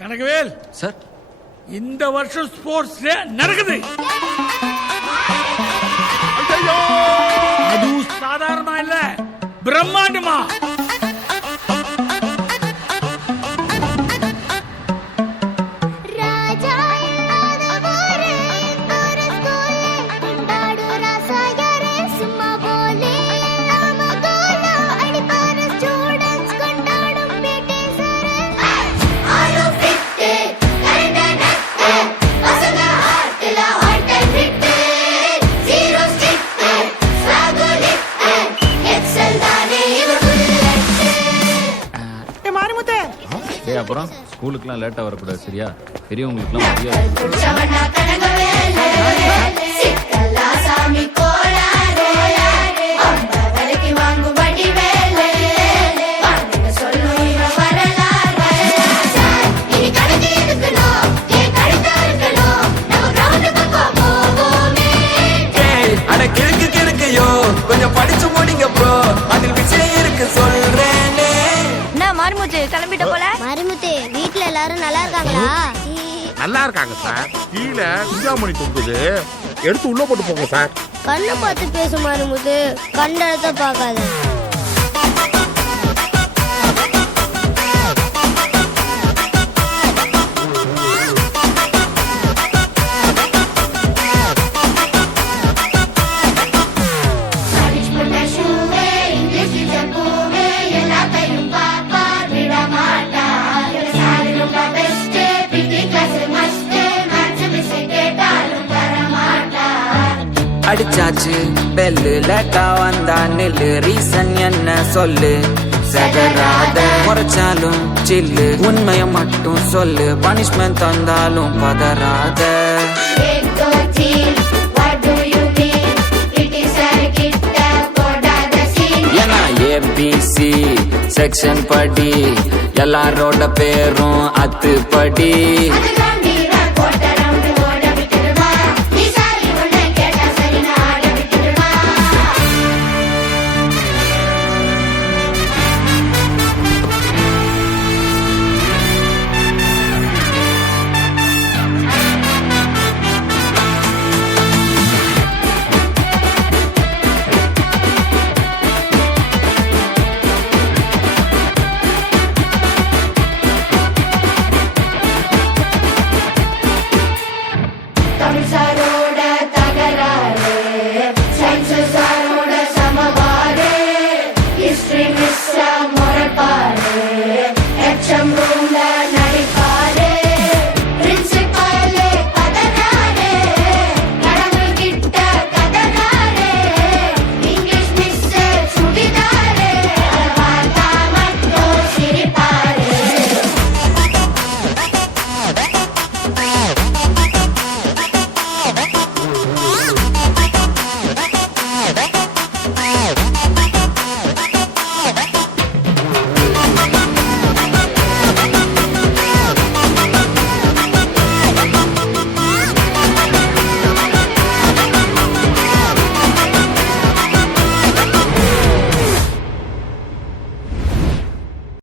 Kanagavel sir, இந்த வருஷம் sports day நடக்குது. அது சாதாரணமா இல்ல, பிரம்மாண்டமா. அப்புறம் ஸ்கூலுக்குலாம் லேட்டா வரக்கூடாது, சரியா? பெரியவங்களுக்குலாம் மரியாதை. கொஞ்சம் படிச்சு போடுங்க ப்ரோ, அதில் விஷயம் இருக்கு சொல்றேனே. மாரிமுத்து கிளம்பிட்ட போல. மாரிமுத்து, வீட்ல எல்லாரும் நல்லா இருக்காங்களா? நல்லா இருக்காங்க சார். கீழே குஞ்சாமணி தொங்குது, எடுத்து உள்ள போட்டு போங்க சார். கண்ணு பார்த்து பேசு மாரிமுத்து, கண்டத்தை பார்க்காத. அடிச்சாச்சு பெல்லு, லேட்டா வந்தா நில்லு, ரீசன் என்ன சொல்லு, சகராத குறைச்சாலும் சில்லு, உண்மைய மட்டும் சொல்லு, பனிஷ்மெண்ட் தந்தாலும் பதறாத. ஏன்னா ஏபிசி செக்ஷன் படி எல்லாரோட பேரும் அத்துப்படி.